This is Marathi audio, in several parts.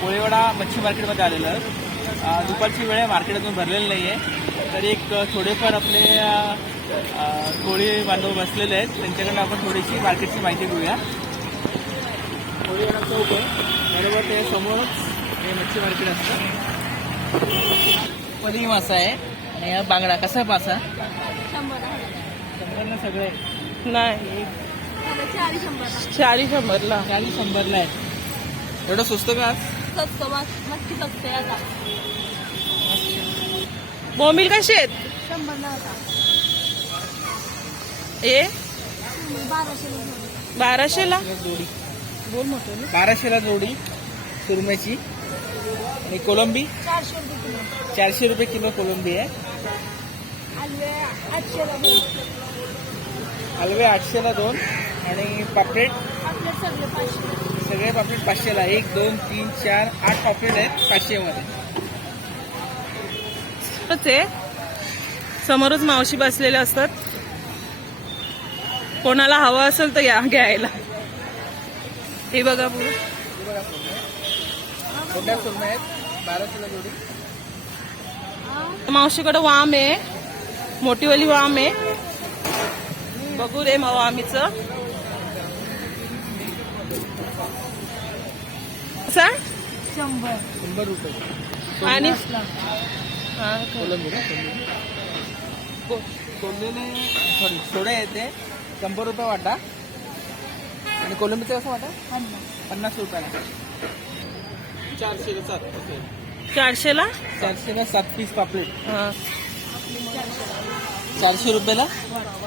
कोळीवाडा मच्छी मार्केटमध्ये आलेलो आहे। दुपारची वेळ आहे, मार्केट अजून भरलेलं नाही आहे, तरी एक थोडेफार आपले कोळी बांधव बसलेले आहेत, त्यांच्याकडनं आपण थोडीशी मार्केटची माहिती घेऊया। कोळीवाडा चौक आहे, बरोबर ते समोरच हे मच्छी मार्केट असतं। पली मासा आहे आणि हा बांगडा। कसा आहे मासा? 100 सगळे नाही, 40-100ला 40-100ला आहे। एवढं स्वस्त का? बोंबील कशी आहेत? ए 1200ला जोडी बोल मोठं 1200ला जोडी सुरमईची। आणि कोलंबी 400 रुपये किलो कोलंबी आहे। हलवे 800ला 2 आणि पापलेट सगळे पापलेट 500ला। 1 2 3 4 8 पापलेट आहेत 500 मध्ये। समोरच मावशी बसलेले असतात, कोणाला हवा असेल तर या घ्यायला। हे बघा मोठ्या सुरमई आहेत 1200ला जोडी। मावशीकडे वाम आहे, मोठीवाली वाम आहे, बघू रे वामीचं। 100 रुपये आणि कोलंबी ना सोडलेले सॉरी सोडे येते 100 रुपये वाटा। आणि कोलंबीचं कसं वाटा? 50 रुपयाला। 400ला 7 400ला 400ला 7 पीस पापलेट। हा 400 रुपयाला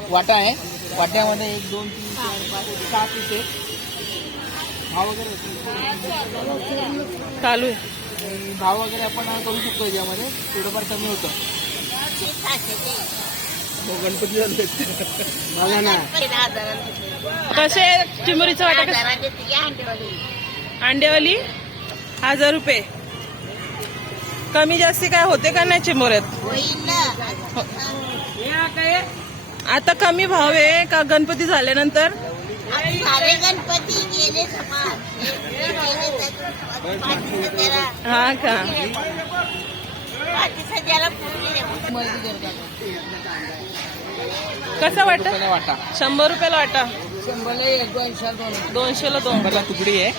वाटा आहे। वाट्यामध्ये 1 2 3 4 5 6 पीस आहे। भाव वगैरे चालू आहे। आणि भाव वगैरे आपण करू शकतो, याच्यामध्ये थोडंफार कमी होतं। गणपती झाले ना। कसे चिमुरीचं वाटा कसं? अंडेवाली 1000 रुपये। कमी जास्ती काय होते का नाही चिमुऱ्यात? आता कमी भाव आहे का गणपती झाल्यानंतर? गणपती गेले हा का? कसा वाटा? वाटा 100 रुपयाला वाटा। 200ला 2 100ला तुकडी आहे।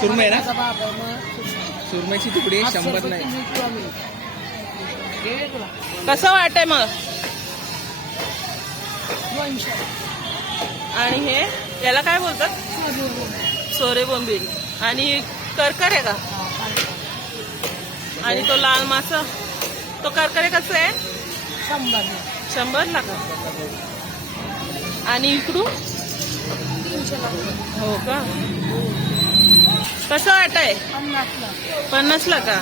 सुरमई ना, सुरमईची तुकडी 100 नाही। कसा वाट आहे मग? आणि हे याला काय बोलतात? सोरे बोंबील। आणि करकर आहे का? आणि तो लाल मासा, तो करकर कसं आहे? 100ला का? आणि इकडून हो का? कसं वाट आहे? 50ला का?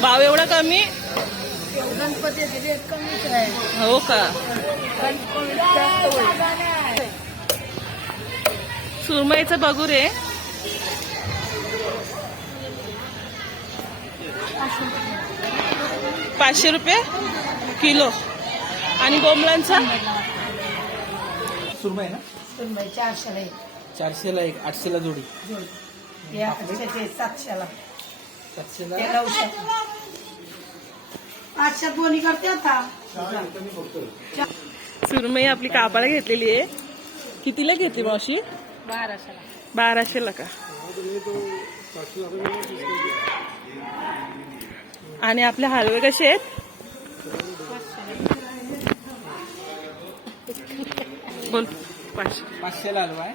भाव एवढा कमी? हो का? सुरमईचं बघू रे। 500 रुपये किलो। आणि बोंबलांचा सुरमई ना 400ला 1 800ला जोडी। 700ला 700ला 800 दोन्ही करते आता। सुरमई आपली कापाला घेतलेली आहे। कितीला घेतली मावशी? 1200ला का? आणि आपले हलवे कसे आहेत? बोल 500ला हलवा आहे।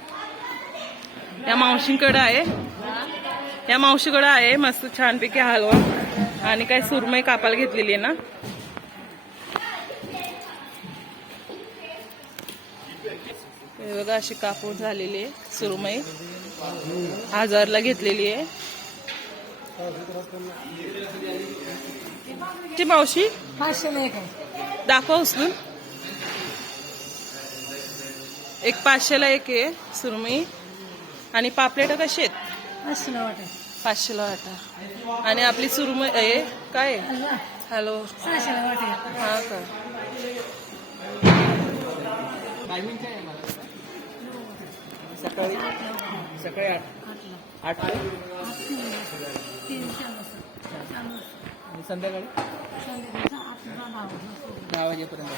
या मावशींकडे आहे, या मावशीकडे आहे मस्त छानपैकी हलवा। आणि काय सुरमई कापाला घेतलेली आहे ना। हे बघा अशी कापून झालेली आहे सुरमई, 1000ला घेतलेली आहे। ती मावशी 500ला एक आहे। दाखवा उचलून। एक 500ला एक आहे सुरमई। आणि पापलेट कशी आहेत? 500ला वाटा। 500ला वाटा। आणि आपली सुरमई आहे काय? हॅलो 600ला वाटा। हा का? टायमिंग काय आहे मला? सकाळी 8 300 संध्याकाळी 10 वाजेपर्यंत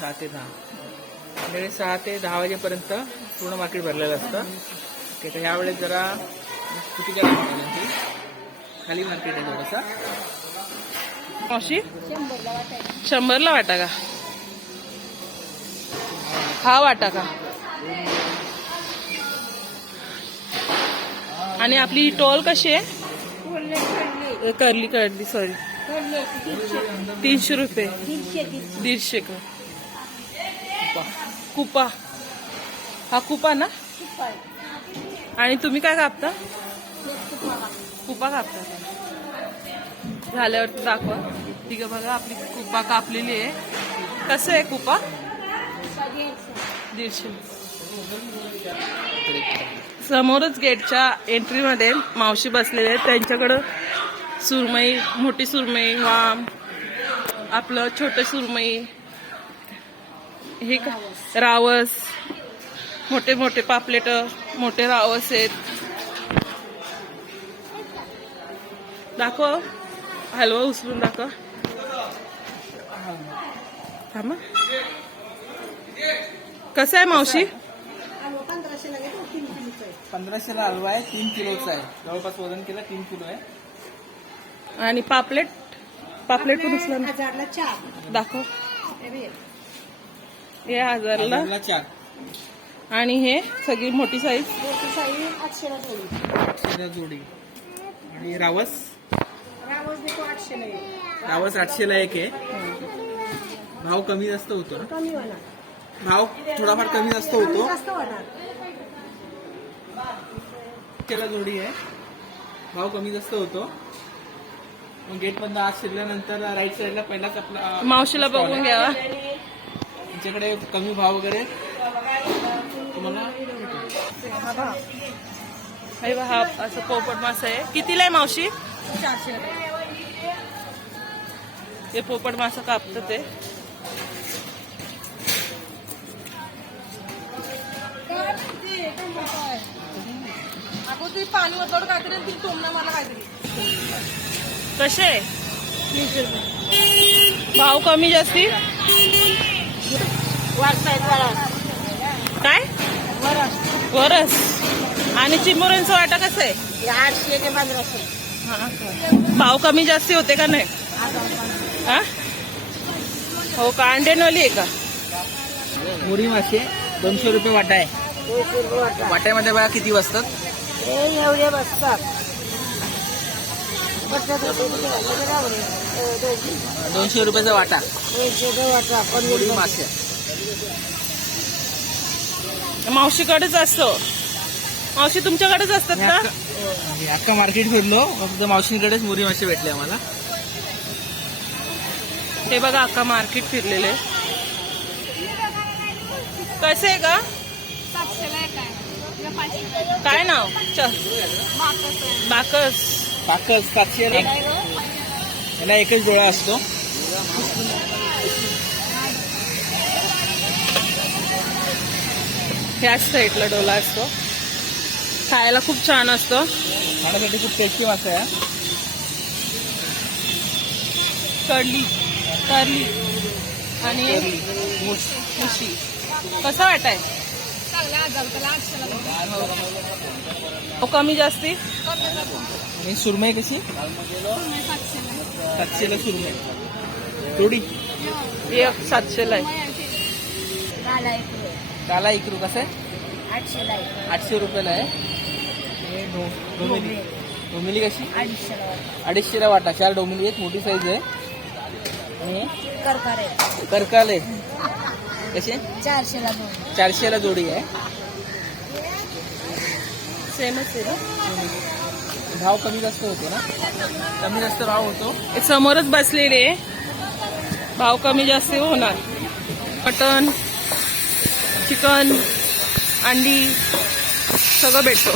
6 ते 10 संध्याकाळी 6 ते 10 वाजेपर्यंत पूर्ण मार्केट भरलेलं असतं. ओके, तर ह्यावेळेस जरा चुकीच्या कामाची खाली मार्केट आहे थोडंसं. मावशी 100ला वाटा का? हा वाटा का? आणि आपली टोल कशी आहे? करली सॉरी 300 रुपये 150 का? कुपा हा कुपा ना. आणि तुम्ही काय कापता? कुपा कापता. झाल्यावरती दाखवा. ठीक आहे, बघा आपली कुपा कापलेली आहे. कसं आहे कुपा? 150. समोरच गेटच्या एंट्रीमध्ये मावशी बसलेले आहेत. त्यांच्याकडं सुरमई, मोठी सुरमई, वाम, आपलं छोटं सुरमई, हे का रावस, मोठे मोठे पापलेट, मोठे रावस आहेत. दाखव, हलवा उचलून दाखव. थांबा. कसं आहे मावशी? 1500ला हलवा आहे, 3 किलोचा आहे. जवळपास वजन केलं 3 किलो आहे. आणि पापलेट पण उचलून 1000ला 4 दाखव. हे 1000ला 4. आणि हे सगळी मोठी साईज 800ला जोडी. 800ला जोडी. आणि रावस रावस देखो 800ला आहे. रावस 800ला एक आहे. भाव कमी जास्त होतो ना? कमी होणार. भाव थोडाफार कमी जास्त होतो. जास्त होणार. 800ला जोडी आहे. भाव कमी जास्त होतो. मग गेटमधनं आत शिरल्यानंतर राईट साईडला पहिलाच आपला मावशीला बघून घ्यावा. त्यांच्याकडे कमी भाव वगैरे तुम्हाला. हे बघा, हा असं पोपट मासा आहे. कितीला आहे मावशी? 400. हे पोपट मासा कापतं ते. पाणी वतोड काहीतरी ती टोमना मला काहीतरी. कसे आहे? भाव कमी जास्ती काय? वरस. आणि चिमुऱ्यांचं वाटा कसं आहे? 800 ते 1500. हा का? भाव कमी जास्ती होते का नाही? हा, हो का? अंडेनवाली आहे का? मुरी मासे 200 रुपये वाटा आहे. वाट्यामध्ये बघा किती बसतात. एवढे बसतात. 200 रुपयाचा वाटा मुरी मासे. मावशीकडेच असतो. मावशी तुमच्याकडेच असतात मी का? अख्खा मार्केट फिरलो, फक्त मावशींकडेच मुरी मासे भेटले आम्हाला. हे बघा, अख्खा मार्केट फिरलेले. कसे आहे का? काय नाव? बाकस. पाकस 700ला. याला एकच डोळा असतो. ह्याच साईडला डोला असतो. खायला खूप छान असतो. खाण्यासाठी खूप टेस्टी मासा आहे. कडली आणि मुशी. कसा वाटाय? कमी जास्ती. आणि सुरमई कशी? 700ला सुरमई जोडी. एक 700ला आहे. काला इकरू कसं आहे? 800ला आहे. 800 रुपयाला आहे. हे डोमिली कशी? 250ला वाटा. 4 डोमिली आहेत, मोठी साईज आहे. आणि करकाले कसे? 400ला जोडी आहे. सेमच आहे ना? भाव कमी जास्त होतो ना? कमी जास्त भाव होतो. समोरच बसलेले. भाव कमी जास्त होणार. मटन, चिकन, अंडी सगळं भेटतो.